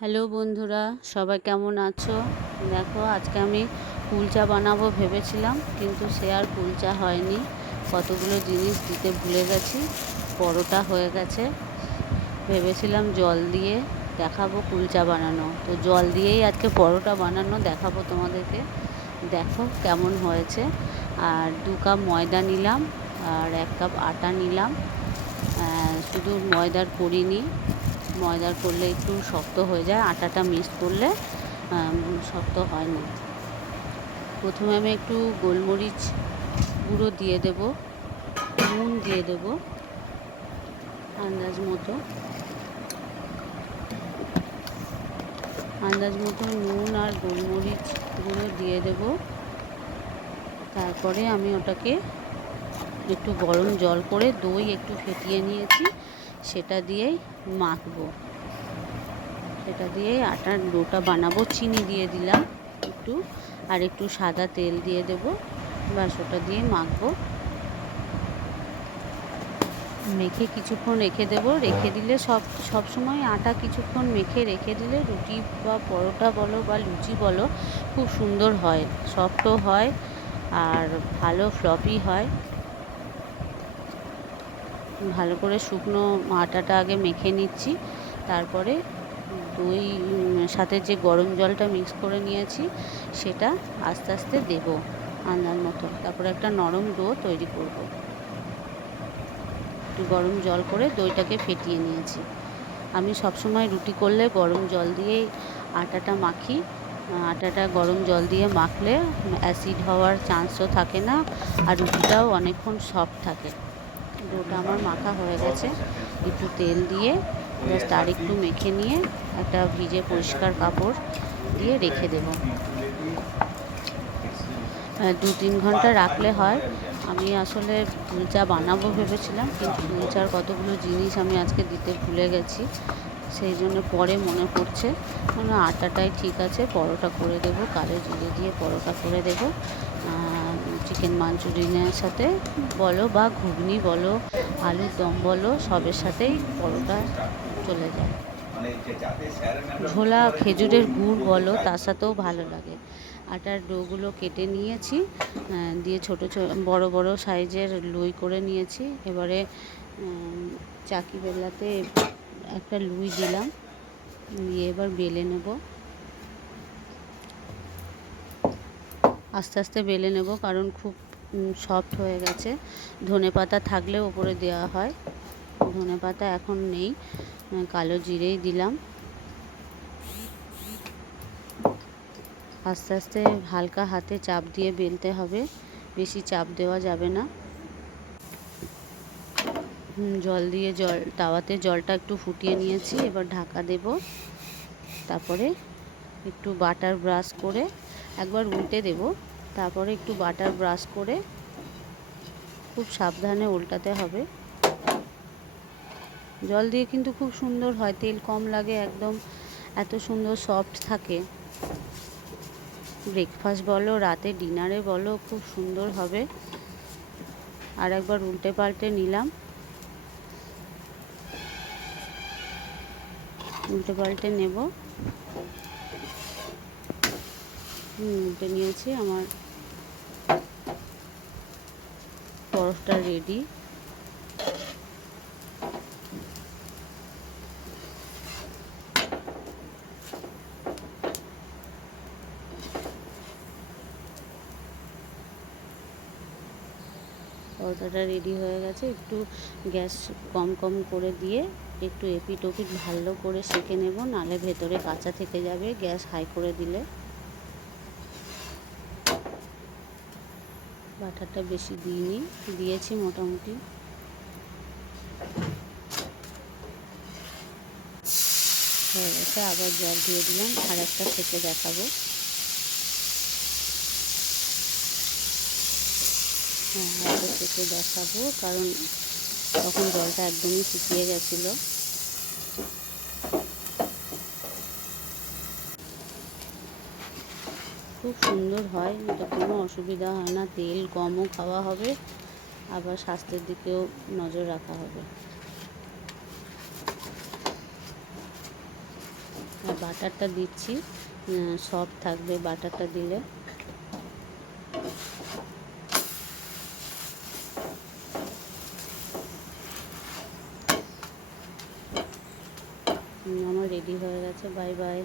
Hello বন্ধুরা, সবাই কেমন আছো? দেখো, আজকে আমি কুলচা বানাবো ভেবেছিলাম, কিন্তু সে আর কুলচা হয়নি। কতগুলো জিনিস দিতে ভুলে গেছি, পরোটা হয়ে গেছে। ভেবেছিলাম জল দিয়ে দেখাবো কুলচা বানানো। তো জল দিয়েই আজকে পরোটা বানানো দেখাবো তোমাদেরকে। দেখো কেমন হয়েছে। আর দু কাপ ময়দা নিলাম, আর এক কাপ আটা নিলাম। শুধু ময়দার করিনি ময়দার করলে একটু শক্ত হয়ে যায়, আটাটা মিক্স করলে শক্ত হয় না। প্রথমে আমি একটু গোলমরিচ গুঁড়ো দিয়ে দেব, নুন দিয়ে দেব, আন্দাজ মতো। আন্দাজ মতো নুন আর গোলমরিচ গুঁড়ো দিয়ে দেব। তারপরে আমি ওটাকে একটু গরম জল করে দই একটু ফেটিয়ে নিয়েছি। সেটা দিয়েই মাখবো। সেটা দিয়েই আটার ডোটা বানাবো। চিনি দিয়ে দিলাম একটু, আর একটু সাদা তেল দিয়ে দেব। ব্যাস, ওটা দিয়ে মাখবো। মেখে কিছুক্ষণ রেখে দেব। রেখে দিলে সব সব সময় আটা কিছুক্ষণ মেখে রেখে দিলে রুটি বা পরোটা বলো বা লুচি বলো, খুব সুন্দর হয়। সফটও হয় আর ভালো ফ্লপি হয়। ভালো করে শুকনো আটাটা আগে মেখে নিচ্ছি। তারপরে দই সাথে যে গরম জলটা মিক্স করে নিয়েছি, সেটা আস্তে আস্তে দেব আন্দাজ মতো। তারপরে একটা নরম ডো তৈরি করব। একটু গরম জল করে দইটাকে ফেটিয়ে নিয়েছি। আমি সবসময় রুটি করলে গরম জল দিয়েই আটাটা মাখি। আটাটা গরম জল দিয়ে মাখলে অ্যাসিড হওয়ার চান্সও থাকে না, আর রুটিটাও অনেকক্ষণ সফট থাকে। ডোটা আমার মাখা হয়ে গেছে। একটু তেল দিয়ে, জাস্ট আর একটু মেখে নিয়ে একটা ভিজে পরিষ্কার কাপড় দিয়ে রেখে দেব। দু তিন ঘণ্টা রাখলে হয়। আমি আসলে কুলচা বানাবো ভেবেছিলাম, কিন্তু কুলচার কতগুলো জিনিস আমি আজকে দিতে ভুলে গেছি। সেই জন্য পরে মনে পড়ছে মানে আটাটাই ঠিক আছে, পরোটা করে দেবো, কালো জিরে দিয়ে পরোটা করে দেবো। চিকেন মাঞ্চুরিয়ানের সাথে বলো বা ঘুগনি বলো আলুর দম বলো, সবের সাথেই পরোটা চলে যায়। ঝোলা খেজুরের গুড় বলো, তার সাথেও ভালো লাগে। আটার ডোগুলো কেটে নিয়েছি দিয়ে ছোট বড় বড় সাইজের লুই করে নিয়েছি। এবারে চাকি বেলাতে একটা লুই দিলাম, দিয়ে এবার বেলে নেব। আস্তে আস্তে বেলে নেব, কারণ খুব সফট হয়ে গেছে। ধনে পাতা থাকলে ওপরে দেওয়া হয়। ধনে পাতা এখন নেই কালো জিরেই দিলাম। আস্তে আস্তে হালকা হাতে চাপ দিয়ে বেলতে হবে, বেশি চাপ দেওয়া যাবে না। জল দিয়ে জল, তাওয়াতে জলটা একটু ফুটিয়ে নিয়েছি, এবার ঢাকা দেব। তারপরে একটু বাটার ব্রাশ করে একবার উল্টে দেব। তারপরে একটু বাটার ব্রাশ করে খুব সাবধানে উল্টাতে হবে। জল দিয়ে কিন্তু খুব সুন্দর হয় তেল কম লাগে একদম এত সুন্দর সফট থাকে। ব্রেকফাস্ট বলো রাতে ডিনারে বলো খুব সুন্দর হবে। আর একবার উল্টে পাল্টে নিলাম। উল্টে পাল্টে নেব। হুম, উল্টে নিয়েছি আমার। পরোটা রেডি পরোটাটা রেডি হয়ে গেছে। একটু গ্যাস কম কম করে দিয়ে একটু এপিট ওপিট ভালো করে সেঁকে নেব, নালে ভেতরে কাঁচা থেকে যাবে, গ্যাস হাই করে দিলে। বাটারটা বেশি দিইনি, দিয়েছি মোটামুটি। গেছে, আবার জল দিয়ে দিলাম, আর একটা থেকে দেখাবো। হ্যাঁ আরেকটা থেকে দেখাবো, কারণ তখন জলটা একদমই শুকিয়ে গেছিল। খুব সুন্দর হয় এটা কোনো অসুবিধা হয় না। তেল কমও খাওয়া হবে, আবার স্বাস্থ্যের দিকেও নজর রাখা হবে। আর বাটারটা দিচ্ছি সব থাকবে বাটারটা দিলে। আমার রেডি হয়ে গেছে, বাই বাই।